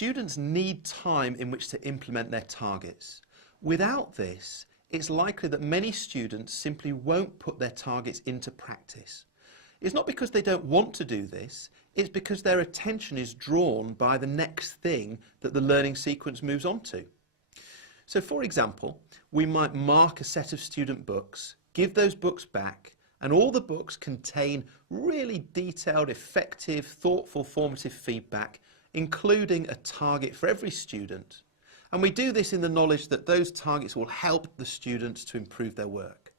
Students need time in which to implement their targets. Without this, it's likely that many students simply won't put their targets into practice. It's not because they don't want to do this, it's because their attention is drawn by the next thing that the learning sequence moves on to. So for example, we might mark a set of student books, give those books back, and all the books contain really detailed, effective, thoughtful, formative feedback, including a target for every student. And we do this in the knowledge that those targets will help the students to improve their work.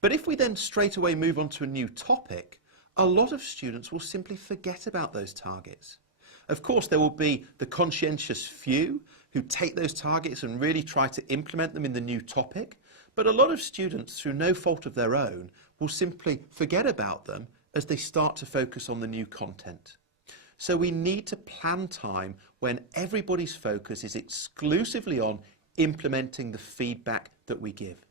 But if we then straight away move on to a new topic, a lot of students will simply forget about those targets. Of course, there will be the conscientious few who take those targets and really try to implement them in the new topic, but a lot of students, through no fault of their own, will simply forget about them as they start to focus on the new content. So we need to plan time when everybody's focus is exclusively on implementing the feedback that we give.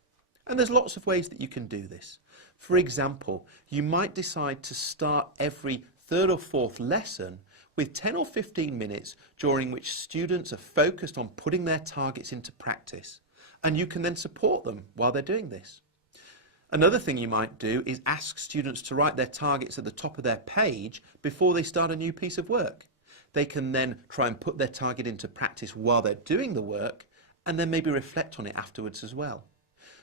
And there's lots of ways that you can do this. For example, you might decide to start every third or fourth lesson with 10 or 15 minutes during which students are focused on putting their targets into practice, and you can then support them while they're doing this. Another thing you might do is ask students to write their targets at the top of their page before they start a new piece of work. They can then try and put their target into practice while they're doing the work, and then maybe reflect on it afterwards as well.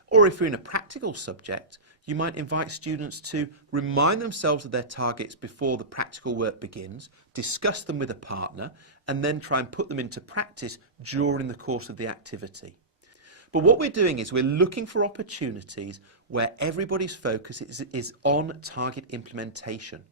Or if you're in a practical subject, you might invite students to remind themselves of their targets before the practical work begins, discuss them with a partner, and then try and put them into practice during the course of the activity. But what we're doing is we're looking for opportunities where everybody's focus is on target implementation.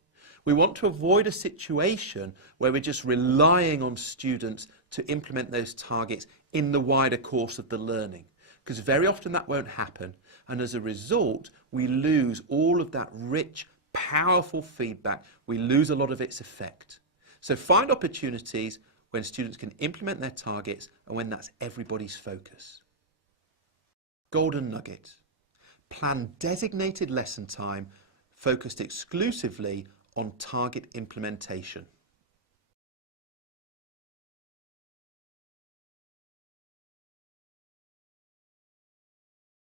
We want to avoid a situation where we're just relying on students to implement those targets in the wider course of the learning, because very often that won't happen, and as a result we lose all of that rich, powerful feedback. We lose a lot of its effect. So find opportunities when students can implement their targets and when that's everybody's focus. Golden nugget. Plan designated lesson time focused exclusively on target implementation.